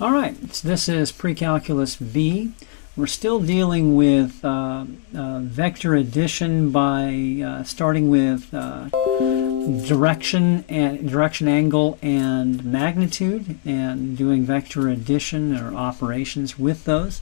All right, so this is Precalculus B. We're still dealing with vector addition by starting with direction angle and magnitude, and doing vector addition or operations with those.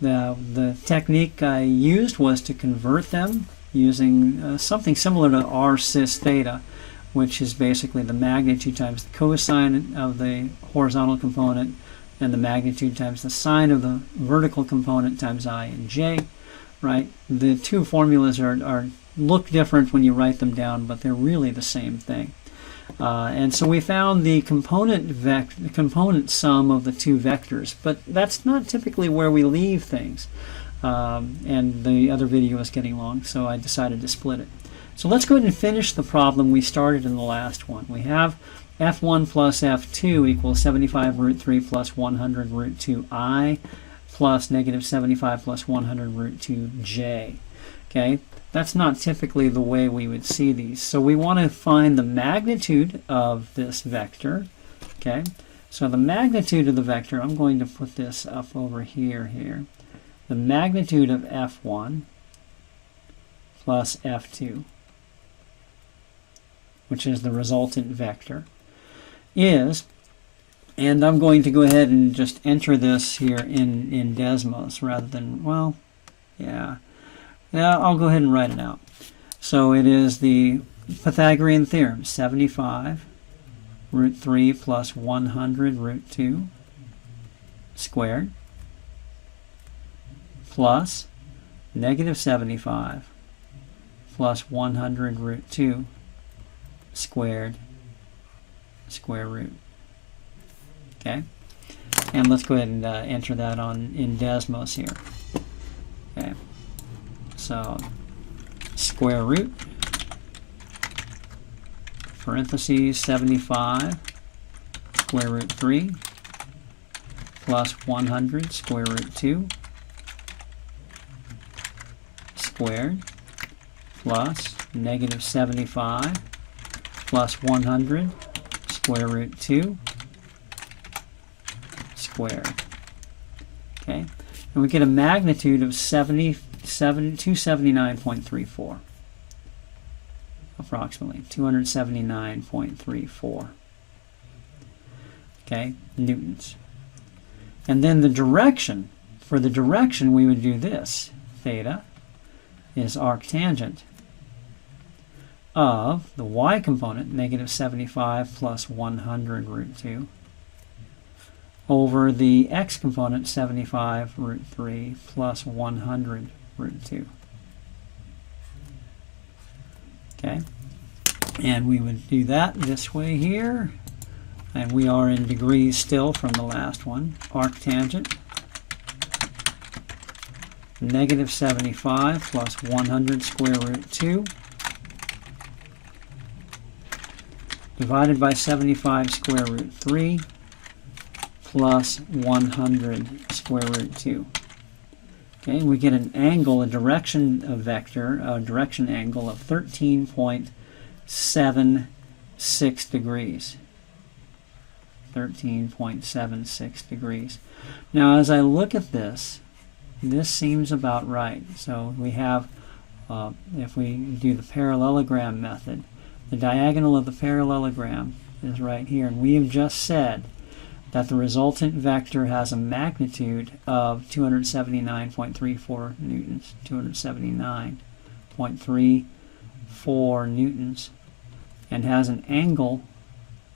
The technique I used was to convert them using something similar to r cis theta, which is basically the magnitude times the cosine of the horizontal component and the magnitude times the sine of the vertical component times I and j, right? The two formulas look different when you write them down, but they're really the same thing. And so we found the component sum of the two vectors, but that's not typically where we leave things. And the other video is getting long, so I decided to split it. So let's go ahead and finish the problem we started in the last one. We have f1 plus f2 equals 75 root 3 plus 100 root 2i plus negative 75 plus 100 root 2j. Okay, that's not typically the way we would see these. So we want to find the magnitude of this vector. Okay, so the magnitude of the vector, I'm going to put this up over here. The magnitude of f1 plus f2, which is the resultant vector, is, and I'm going to go ahead and just enter this here in Desmos rather than, well, yeah, I'll go ahead and write it out. So it is the Pythagorean theorem, 75 root 3 plus 100 root 2 squared plus negative 75 plus 100 root 2 squared square root. Okay, and let's go ahead and enter that in Desmos here. Okay, so square root parentheses 75 square root 3 plus 100 square root 2 squared plus negative 75 plus 100 square root 2 squared. Okay, and we get a magnitude of 279.34, approximately 279.34. Okay, newtons. And then the direction, for the direction we would do this. Theta is arctangent of the y component, negative 75 plus 100 root 2, over the x component, 75 root 3 plus 100 root 2. Okay, and we would do that this way here, and we are in degrees still from the last one. Arctangent, negative 75 plus 100 square root 2 divided by 75 square root 3 plus 100 square root 2. Okay, we get an angle, a direction vector, a direction angle of 13.76 degrees. 13.76 degrees. Now, as I look at this, this seems about right. So we have, if we do the parallelogram method, the diagonal of the parallelogram is right here, and we have just said that the resultant vector has a magnitude of 279.34 newtons, 279.34 newtons, and has an angle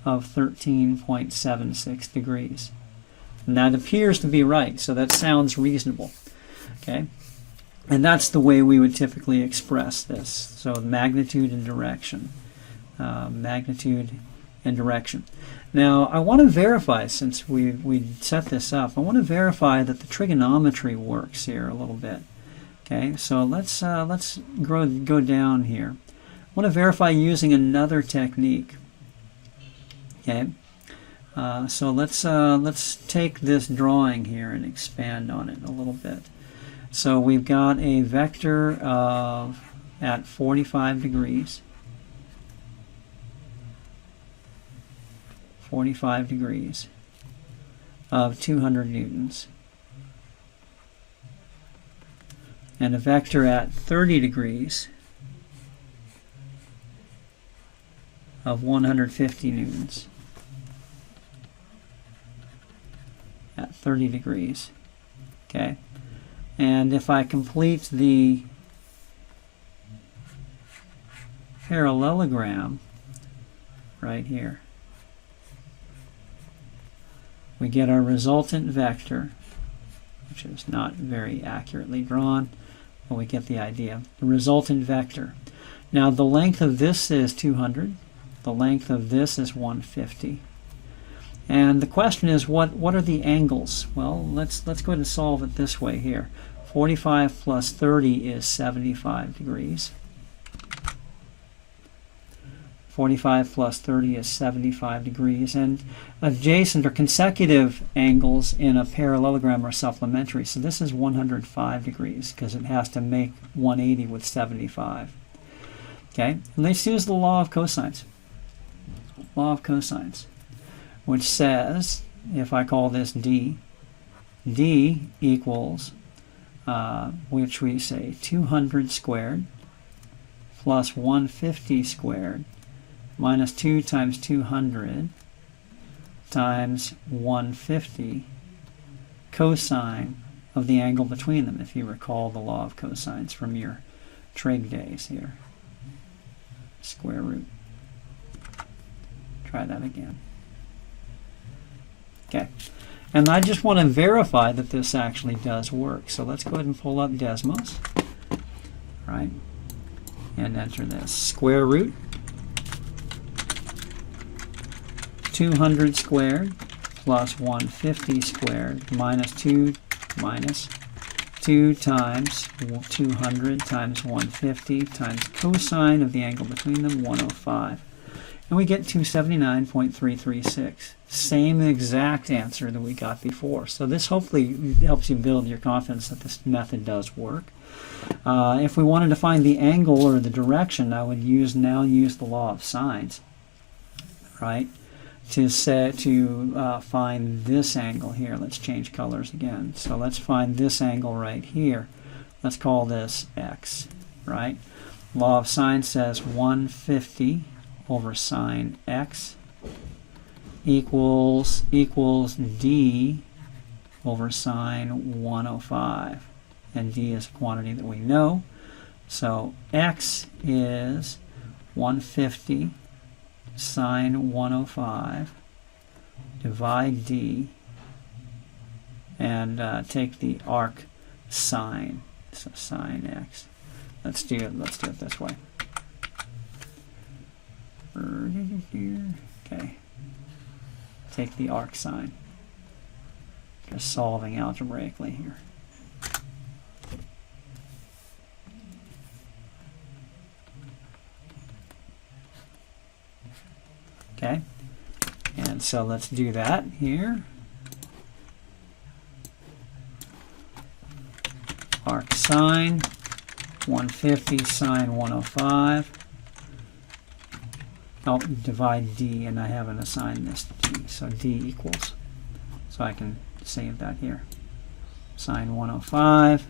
of 13.76 degrees. And that appears to be right, so that sounds reasonable. Okay, and that's the way we would typically express this. So magnitude and direction. Magnitude and direction. Now, I want to verify, since we set this up, I want to verify that the trigonometry works here a little bit. Okay, so let's go down here. I want to verify using another technique. Okay, so let's take this drawing here and expand on it a little bit. So we've got a vector of at 45 degrees. 45 degrees. of 200 newtons. And a vector at 30 degrees of 150 newtons at 30 degrees. Okay, and if I complete the parallelogram right here, we get our resultant vector, which is not very accurately drawn, but we get the idea. The resultant vector. Now the length of this is 200. The length of this is 150. And the question is, what are the angles? Well, let's go ahead and solve it this way here. 45 plus 30 is 75 degrees. 45 plus 30 is 75 degrees. And adjacent or consecutive angles in a parallelogram are supplementary. So this is 105 degrees because it has to make 180 with 75. Okay, and let's use the law of cosines. Law of cosines, which says, if I call this d, d equals, which we say 200 squared plus 150 squared minus 2 times 200 times 150 cosine of the angle between them, if you recall the law of cosines from your trig days here. Square root. Try that again. Okay, and I just want to verify that this actually does work. So let's go ahead and pull up Desmos, right, and enter this. Square root 200 squared plus 150 squared minus 2 times 200 times 150 times cosine of the angle between them, 105. And we get 279.336. Same exact answer that we got before. So this hopefully helps you build your confidence that this method does work. If we wanted to find the angle or the direction, I would now use the law of sines, right? To find this angle here. Let's change colors again. So let's find this angle right here. Let's call this x, right? Law of sines says 150 over sine x equals d over sine 105. And d is a quantity that we know. So x is 150 sine 105, divide d, and take the arc sine. So sine x. Let's do it this way. Okay. Take the arc sine. Just solving algebraically here. Okay, and so let's do that here. Arc sine 150 sine 105. Oh, divide d, and I haven't assigned this to d, so d equals. So I can save that here. Sine 105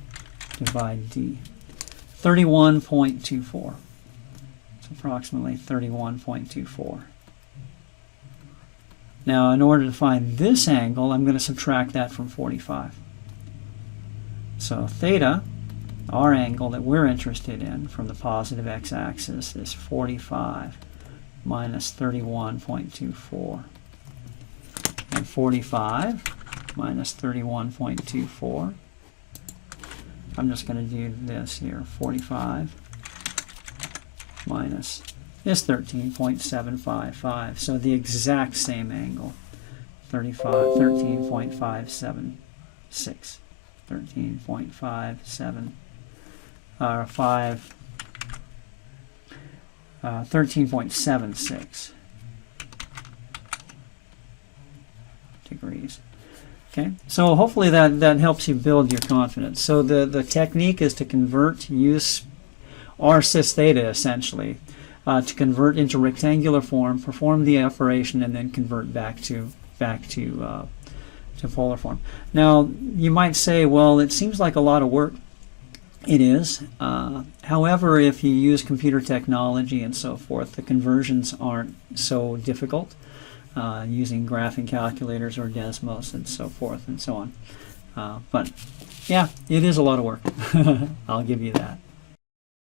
divide d. 31.24. It's approximately 31.24. Now, in order to find this angle, I'm going to subtract that from 45. So theta, our angle that we're interested in from the positive x-axis, is 45 minus 31.24. And 45 minus 31.24, I'm just going to do this here, 45 minus is 13.755. So the exact same angle, 13.576. 13.76 degrees. Okay, so hopefully that helps you build your confidence. So the technique is to use r cis theta essentially, to convert into rectangular form, perform the operation, and then convert back to to polar form. Now, you might say, well, it seems like a lot of work. It is. However, if you use computer technology and so forth, the conversions aren't so difficult using graphing calculators or Desmos and so forth and so on. But yeah, it is a lot of work. I'll give you that.